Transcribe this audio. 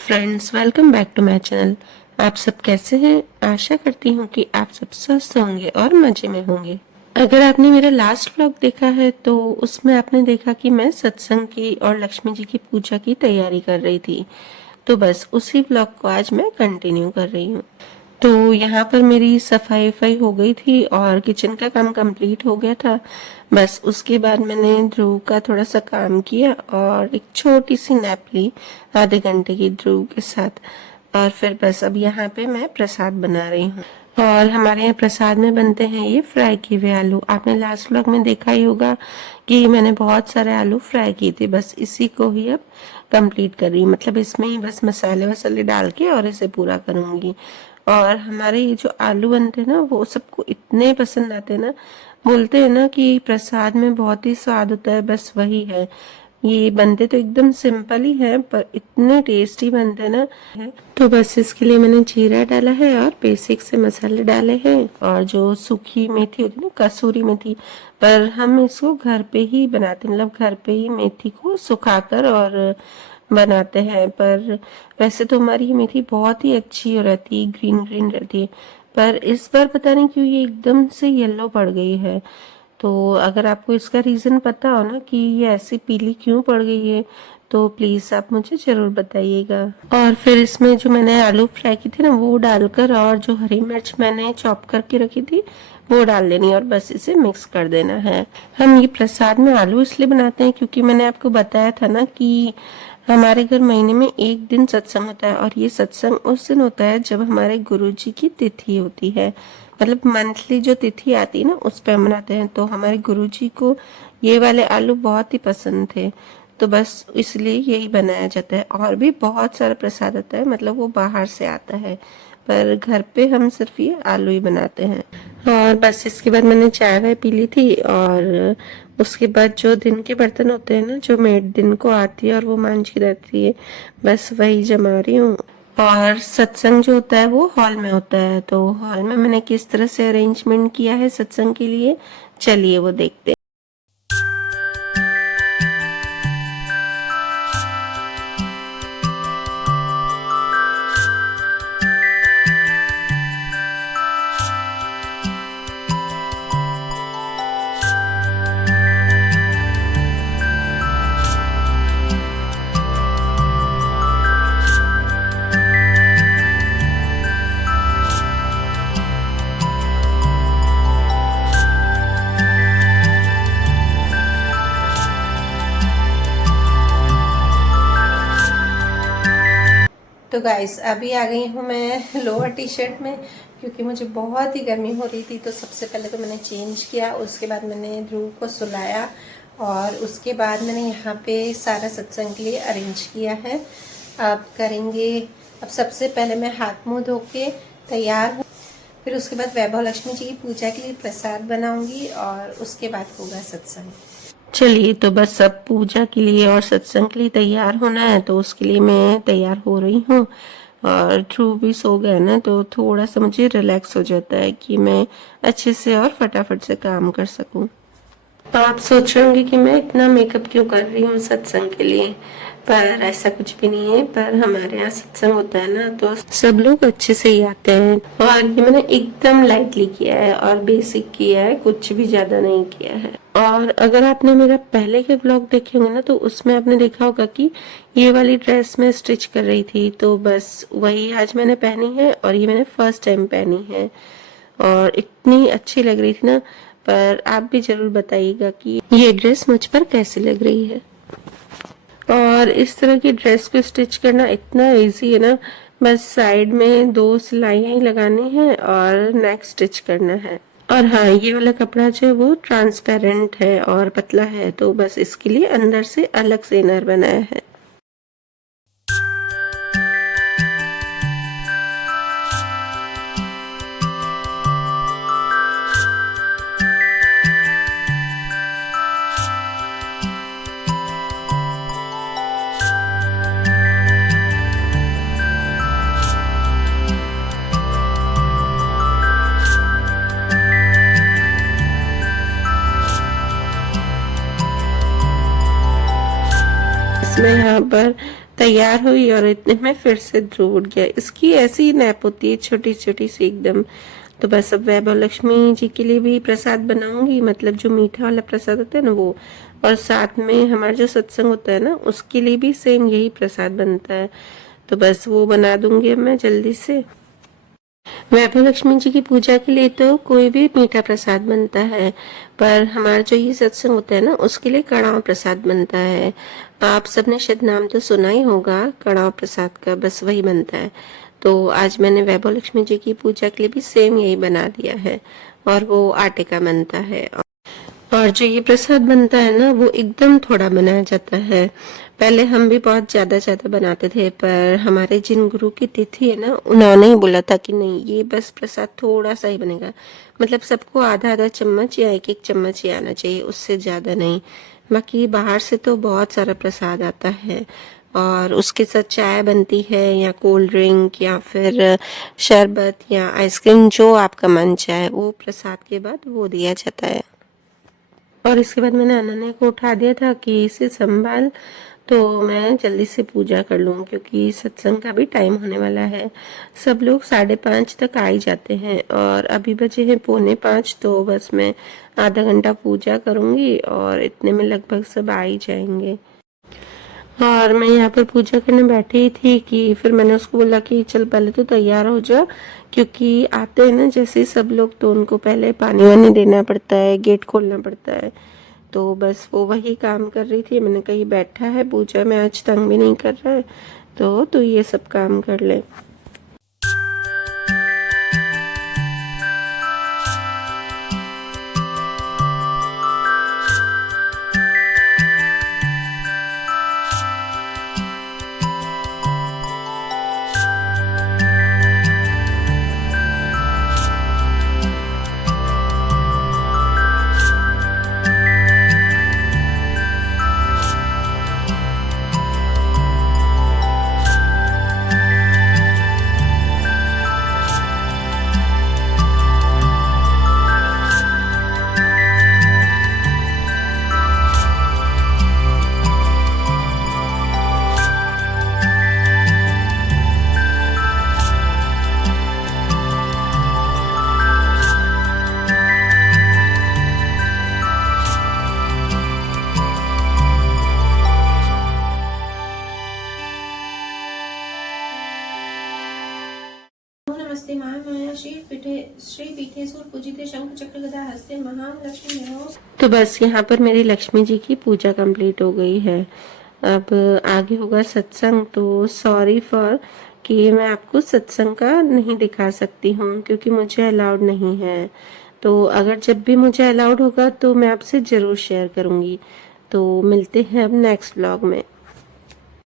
Friends, welcome back to my channel. आप सब कैसे हैं? आशा करती हूँ कि आप सब स्वस्थ होंगे और मजे में होंगे। अगर आपने मेरा लास्ट व्लॉग देखा है तो उसमें आपने देखा कि मैं सत्संग की और लक्ष्मी जी की पूजा की तैयारी कर रही थी। तो बस उसी व्लॉग को आज मैं कंटिन्यू कर रही हूँ। तो यहाँ पर मेरी सफाई वफाई हो गई थी और किचन का काम कंप्लीट हो गया था। बस उसके बाद मैंने ध्रुव का थोड़ा सा काम किया और एक छोटी सी नैप ली आधे घंटे की ध्रुव के साथ। और फिर बस अब यहाँ पे मैं प्रसाद बना रही हूँ। और हमारे यहाँ प्रसाद में बनते हैं ये फ्राई किए हुए आलू। आपने लास्ट व्लॉग में देखा ही होगा कि मैंने बहुत सारे आलू फ्राई किए थे। बस इसी को ही अब कंप्लीट कर रही हूँ, मतलब इसमें ही बस मसाले वसाले डाल के और इसे पूरा करूंगी। और हमारे ये जो आलू बनते हैं ना वो सबको इतने पसंद आते हैं ना, बोलते हैं ना कि प्रसाद में बहुत ही स्वाद होता है। बस वही है, ये बनते तो एकदम सिंपल ही है पर इतने टेस्टी बनते हैं ना है। तो बस इसके लिए मैंने जीरा डाला है और बेसिक से मसाले डाले हैं और जो सूखी मेथी होती है ना, कसूरी मेथी, पर हम इसको घर पे ही बनाते हैं, मतलब घर पे ही मेथी को सुखाकर और बनाते हैं। पर वैसे तो हमारी ये मेथी बहुत ही अच्छी हो रहती है, ग्रीन ग्रीन रहती है, पर इस बार पता नहीं क्यों ये एकदम से येलो पड़ गई है। तो अगर आपको इसका रीजन पता हो ना कि ये ऐसी पीली क्यों पड़ गई है तो प्लीज आप मुझे जरूर बताइएगा। और फिर इसमें जो मैंने आलू फ्राई की थी ना वो डालकर और जो हरी मिर्च मैंने चॉप करके रखी थी वो डाल देनी और बस इसे मिक्स कर देना है। हम ये प्रसाद में आलू इसलिए बनाते हैं क्योंकि मैंने आपको बताया था ना कि हमारे घर महीने में एक दिन सत्संग होता है और ये सत्संग उस दिन होता है जब हमारे गुरुजी की तिथि होती है, मतलब मंथली जो तिथि आती है ना उस पे मनाते हैं। तो हमारे गुरुजी को ये वाले आलू बहुत ही पसंद थे, तो बस इसलिए यही बनाया जाता है। और भी बहुत सारा प्रसाद आता है, मतलब वो बाहर से आता है, पर घर पे हम सिर्फ ये आलू ही बनाते हैं। और बस इसके बाद मैंने चाय वाय पी ली थी और उसके बाद जो दिन के बर्तन होते हैं ना, जो मेड दिन को आती है और वो मांझ के रहती है, बस वही जमा रही हूँ। और सत्संग जो होता है वो हॉल में होता है, तो हॉल में मैंने किस तरह से अरेंजमेंट किया है सत्संग के लिए, चलिए वो देखते हैं। तो गाइस अभी आ गई हूँ मैं लोअर टी शर्ट में, क्योंकि मुझे बहुत ही गर्मी हो रही थी। तो सबसे पहले तो मैंने चेंज किया, उसके बाद मैंने ध्रुव को सुलाया और उसके बाद मैंने यहाँ पे सारा सत्संग के लिए अरेंज किया है। अब करेंगे, अब सबसे पहले मैं हाथ मुँह धो के तैयार हूँ, फिर उसके बाद वैभव लक्ष्मी जी की पूजा के लिए प्रसाद बनाऊंगी और उसके बाद होगा सत्संग। चलिए तो बस सब पूजा के लिए और सत्संग के लिए तैयार होना है, तो उसके लिए मैं तैयार हो रही हूँ। और ध्रुव भी सो गया ना, तो थोड़ा सा मुझे रिलैक्स हो जाता है कि मैं अच्छे से और फटाफट से काम कर सकूं। तो आप सोच रहे होंगे कि मैं इतना मेकअप क्यों कर रही हूँ सत्संग के लिए, पर ऐसा कुछ भी नहीं है। पर हमारे यहाँ सत्संग होता है ना तो सब लोग अच्छे से ही आते हैं, और ये मैंने एकदम लाइटली किया है और बेसिक किया है, कुछ भी ज्यादा नहीं किया है। और अगर आपने मेरा पहले के ब्लॉग देखे होंगे ना तो उसमें आपने देखा होगा कि ये वाली ड्रेस मैं स्टिच कर रही थी, तो बस वही आज मैंने पहनी है और ये मैंने फर्स्ट टाइम पहनी है और इतनी अच्छी लग रही थी ना। पर आप भी जरूर बताइएगा कि ये ड्रेस मुझ पर कैसी लग रही है। और इस तरह की ड्रेस को स्टिच करना इतना इजी है ना, बस साइड में 2 सिलाइयाँ ही लगानी है और नेक स्टिच करना है। और हाँ, ये वाला कपड़ा जो है वो ट्रांसपेरेंट है और पतला है, तो बस इसके लिए अंदर से अलग से इनर बनाया है। इसमें यहाँ पर तैयार हुई और इतने में फिर से ध्रुव उठ गया। इसकी ऐसी ही नैप होती है, छोटी छोटी सी एकदम। तो बस अब वैभव लक्ष्मी जी के लिए भी प्रसाद बनाऊंगी, मतलब जो मीठा वाला प्रसाद होता है ना वो, और साथ में हमारा जो सत्संग होता है ना उसके लिए भी सेम यही प्रसाद बनता है। तो बस वो बना दूंगी अब मैं जल्दी से। वैभव लक्ष्मी जी की पूजा के लिए तो कोई भी मीठा प्रसाद बनता है, पर हमारा जो ये सत्संग होता है ना उसके लिए कड़ाह प्रसाद बनता है। आप सबने शायद नाम तो सुना ही होगा कड़ाह प्रसाद का, बस वही बनता है। तो आज मैंने वैभव लक्ष्मी जी की पूजा के लिए भी सेम यही बना दिया है, और वो आटे का बनता है। और जो ये प्रसाद बनता है ना वो एकदम थोड़ा बनाया जाता है। पहले हम भी बहुत ज्यादा ज्यादा बनाते थे, पर हमारे जिन गुरु की तिथि है ना उन्होंने ही बोला था कि नहीं, ये बस प्रसाद थोड़ा सा ही बनेगा, मतलब सबको आधा आधा चम्मच या एक एक चम्मच ही आना चाहिए, उससे ज्यादा नहीं। बाकी बाहर से तो बहुत सारा प्रसाद आता है, और उसके साथ चाय बनती है या कोल्ड ड्रिंक या फिर शरबत या आइसक्रीम, जो आपका मन चाहे वो प्रसाद के बाद वो दिया जाता है। और इसके बाद मैंने अनन्या को उठा दिया था कि इसे संभाल, तो मैं जल्दी से पूजा कर लूँ क्योंकि सत्संग का भी टाइम होने वाला है। सब लोग 5:30 तक आ ही जाते हैं और अभी बजे हैं 4:45, तो बस मैं आधा घंटा पूजा करूँगी और इतने में लगभग सब आ ही जाएंगे। और मैं यहाँ पर पूजा करने बैठी ही थी कि फिर मैंने उसको बोला कि चल पहले तो तैयार हो जा, क्योंकि आते हैं ना जैसे सब लोग तो उनको पहले पानी वानी देना पड़ता है, गेट खोलना पड़ता है। तो बस वो वही काम कर रही थी। मैंने कही बैठा है पूजा में, आज तंग भी नहीं कर रहा है, तो ये सब काम कर ले। नमस्ते महामाया श्री पीठेश्वर पूजिते शंख चक्र गदा हस्ते महान लक्ष्मी नमो। तो बस यहाँ पर मेरी लक्ष्मी जी की पूजा कंप्लीट हो गई है। अब आगे होगा सत्संग, तो सॉरी फॉर कि मैं आपको सत्संग का नहीं दिखा सकती हूँ क्योंकि मुझे अलाउड नहीं है। तो अगर जब भी मुझे अलाउड होगा तो मैं आपसे जरूर शेयर करूंगी। तो मिलते हैं अब नेक्स्ट व्लॉग में।